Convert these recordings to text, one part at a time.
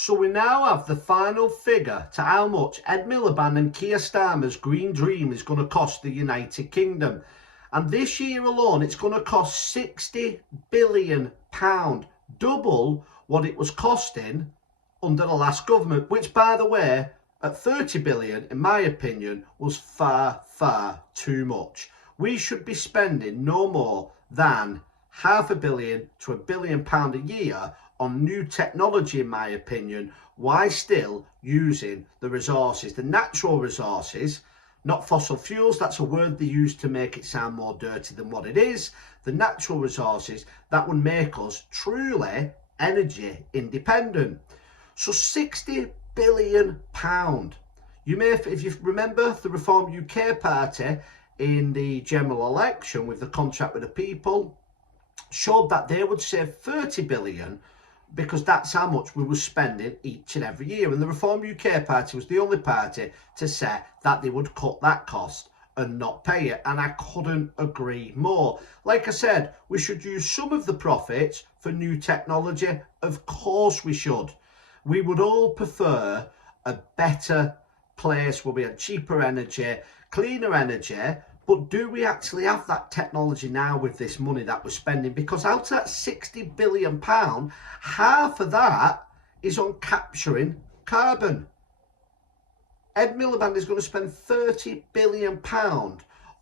So we now have the final figure to how much Ed Miliband and Keir Starmer's Green Dream is going to cost the United Kingdom. And this year alone, it's going to cost £60 billion, double what it was costing under the last government, which, by the way, at 30 billion, in my opinion, was far, far too much. We should be spending no more than £500 million to £1 billion a year on new technology, in my opinion. Why still using the resources, the natural resources, not fossil fuels? That's a word they use to make it sound more dirty than what it is. The natural resources that would make us truly energy independent. So £60 billion. You may, if you remember, the Reform UK Party in the general election with the contract with the people showed that they would save 30 billion because that's how much we were spending each and every year. And the Reform UK Party was the only party to say that they would cut that cost and not pay it. And I couldn't agree more. Like I said, we should use some of the profits for new technology. Of course we should. We would all prefer a better place where we had cheaper energy, cleaner energy. But do we actually have that technology now with this money that we're spending? Because out of that £60 billion, half of that is on capturing carbon. Ed Miliband is going to spend £30 billion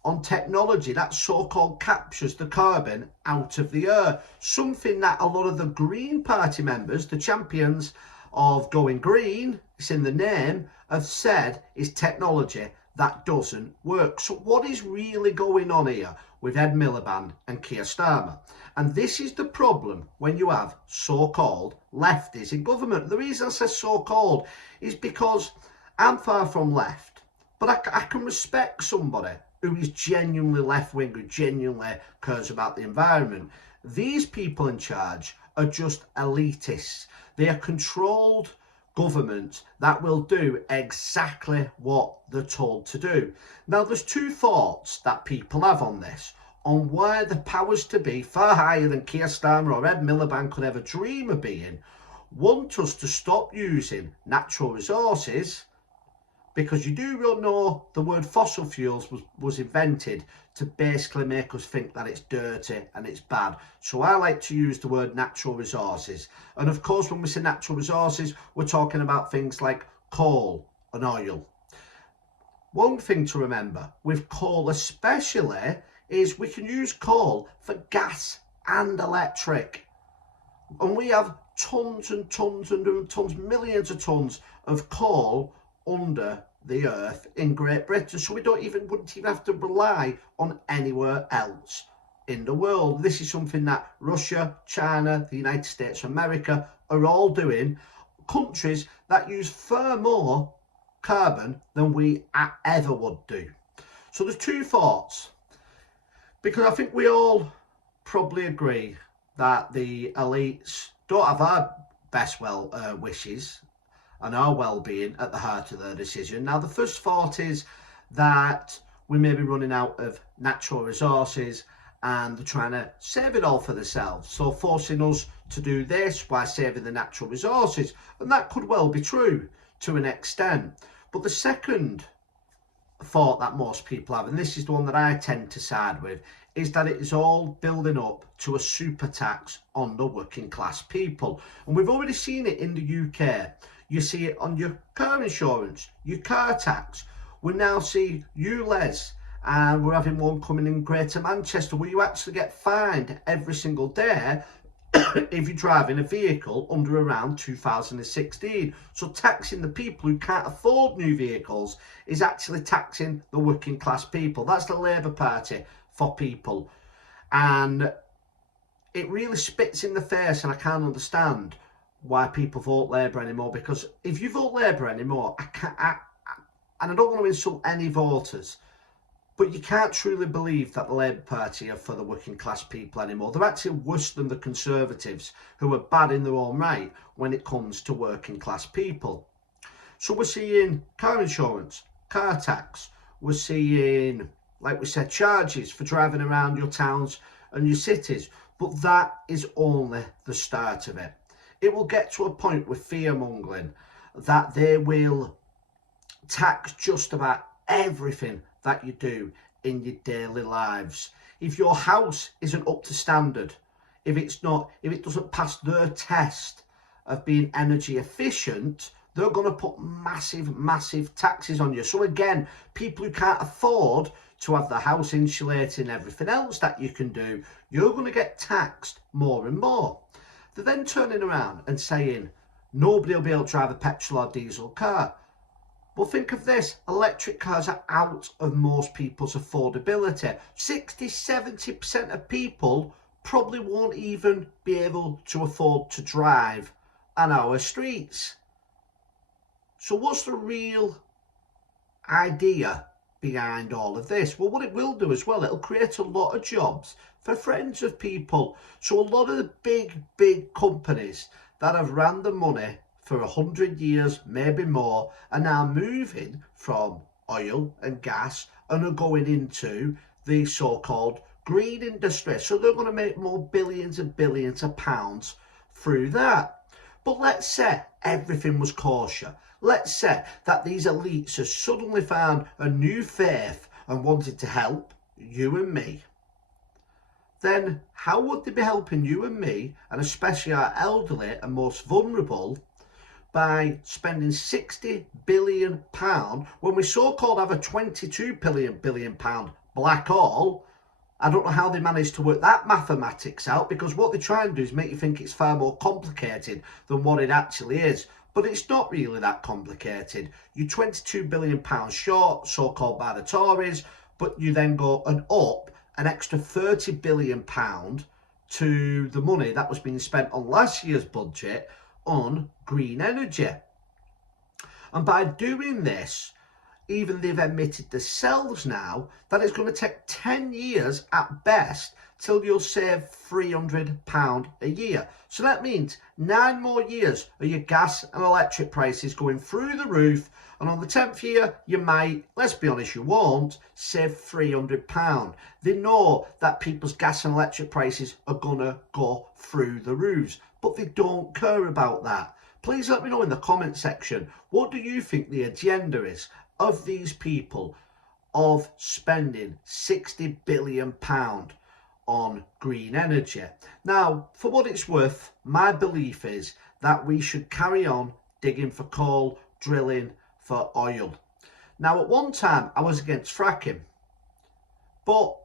on technology that so-called captures the carbon out of the air. Something that a lot of the Green Party members, the champions of going green, it's in the name, have said is technology that doesn't work. So what is really going on here with Ed Miliband and Keir Starmer? And this is the problem when you have so-called lefties in government. The reason I say so-called is because I'm far from left, but I can respect somebody who is genuinely left-wing, who genuinely cares about the environment. These people in charge are just elitists. They are controlled government that will do exactly what they're told to do. Now, there's two thoughts that people have on this, on why the powers to be, far higher than Keir Starmer or Ed Miliband could ever dream of being, want us to stop using natural resources, because you do know the word fossil fuels was invented to basically make us think that it's dirty and it's bad. So I like to use the word natural resources. And of course, when we say natural resources, we're talking about things like coal and oil. One thing to remember with coal especially is we can use coal for gas and electric. And we have tons and tons and tons, millions of tons of coal under the earth in Great Britain, so we wouldn't even have to rely on anywhere else in the world. This is something that Russia, China, the United States of America are all doing, countries that use far more carbon than we ever would do. So there's two thoughts, because I think we all probably agree that the elites don't have our best wishes and our well-being at the heart of their decision. Now, the first thought is that we may be running out of natural resources and they're trying to save it all for themselves, so forcing us to do this by saving the natural resources. And that could well be true to an extent. But the second thought that most people have, and this is the one that I tend to side with, is that it is all building up to a super tax on the working class people. And we've already seen it in the UK. You see it on your car insurance, your car tax. We now see ULEZ, and we're having one coming in Greater Manchester where you actually get fined every single day if you're driving a vehicle under around 2016. So taxing the people who can't afford new vehicles is actually taxing the working class people. That's the Labour Party for people. And it really spits in the face, and I can't understand why people vote Labour anymore, because if you vote Labour anymore, and I don't want to insult any voters, but you can't truly believe that the Labour Party are for the working class people anymore. They're actually worse than the Conservatives, who are bad in their own right when it comes to working class people. So we're seeing car insurance, car tax, we're seeing, like we said, charges for driving around your towns and your cities, but that is only the start of it. It will get to a point with fear-mongering that they will tax just about everything that you do in your daily lives. If your house isn't up to standard, if it doesn't pass their test of being energy efficient, they're going to put massive taxes on you. So again, people who can't afford to have the house insulated and everything else that you can do, you're going to get taxed more and more. They're then turning around and saying nobody will be able to drive a petrol or diesel car. Well, think of this, electric cars are out of most people's affordability. 60-70% of people probably won't even be able to afford to drive on our streets. So what's the real idea behind all of this? Well, what it will do as well, it'll create a lot of jobs for friends of people. So a lot of the big companies that have ran the money for 100 years, maybe more, are now moving from oil and gas and are going into the so-called green industry. So they're going to make more billions and billions of pounds through that. But let's say everything was kosher. Let's say that these elites have suddenly found a new faith and wanted to help you and me. Then how would they be helping you and me, and especially our elderly and most vulnerable, by spending £60 billion when we so-called have a £22 billion black hole? I don't know how they managed to work that mathematics out, because what they try and do is make you think it's far more complicated than what it actually is. But it's not really that complicated. You're £22 billion short, so-called by the Tories, but you then go and up an extra £30 billion to the money that was being spent on last year's budget on green energy. And by doing this, even they've admitted themselves now that it's going to take 10 years at best till you'll save £300 a year. So that means 9 more years of your gas and electric prices going through the roof, and on the 10th year you might, let's be honest, you won't save £300. They know that people's gas and electric prices are going to go through the roofs, but they don't care about that. Please let me know in the comment section, what do you think the agenda is of these people of spending £60 billion on green energy? Now, for what it's worth, my belief is that we should carry on digging for coal, drilling for oil. Now, at one time I was against fracking, but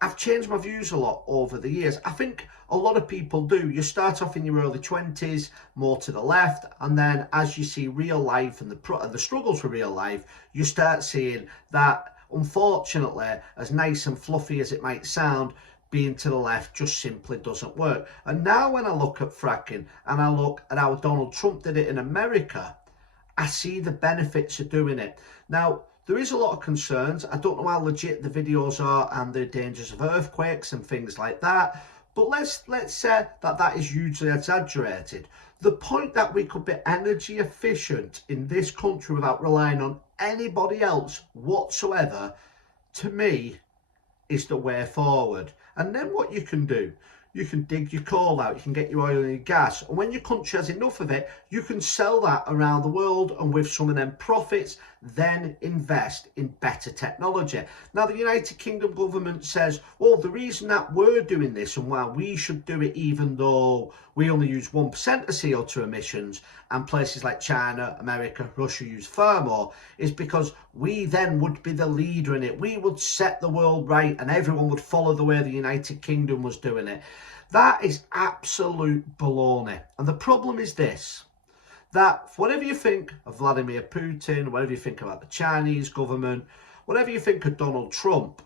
I've changed my views a lot over the years. I think a lot of people do. You start off in your early 20s, more to the left, and then as you see real life and the struggles for real life, you start seeing that, unfortunately, as nice and fluffy as it might sound, being to the left just simply doesn't work. And now when I look at fracking and I look at how Donald Trump did it in America, I see the benefits of doing it. Now, there is a lot of concerns. I don't know how legit the videos are and the dangers of earthquakes and things like that, but let's say that is hugely exaggerated. The point that we could be energy efficient in this country without relying on anybody else whatsoever, to me, is the way forward. And then what you can do, you can dig your coal out, you can get your oil and your gas, and when your country has enough of it, you can sell that around the world, and with some of them profits, then invest in better technology. Now, the United Kingdom government says, well, the reason that we're doing this and why we should do it, even though we only use 1% of CO2 emissions and places like China, America, Russia use far more, is because we then would be the leader in it. We would set the world right and everyone would follow the way the United Kingdom was doing it. That is absolute baloney. And the problem is this, that whatever you think of Vladimir Putin, whatever you think about the Chinese government, whatever you think of Donald Trump,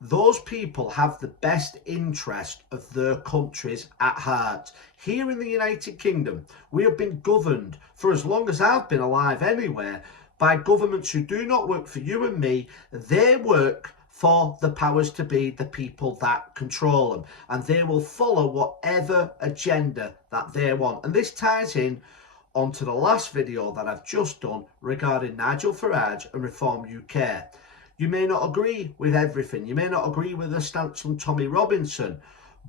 those people have the best interest of their countries at heart. Here in the United Kingdom, we have been governed, for as long as I've been alive anyway, by governments who do not work for you and me. They work for the powers to be, the people that control them, and they will follow whatever agenda that they want. And this ties in onto the last video that I've just done regarding Nigel Farage and Reform UK. You may not agree with everything, you may not agree with the stance on Tommy Robinson,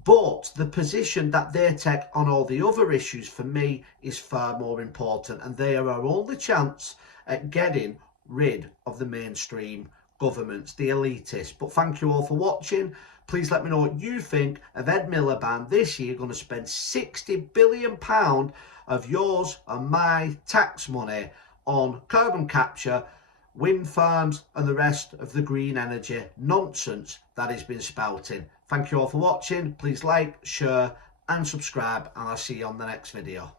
But the position that they take on all the other issues for me is far more important, and they are our only chance at getting rid of the mainstream governments, the elitists. But thank you all for watching. Please let me know what you think of Ed Miliband this year going to spend £60 billion of yours and my tax money on carbon capture, wind farms and the rest of the green energy nonsense that he's been spouting. Thank you all for watching. Please like, share and subscribe, and I'll see you on the next video.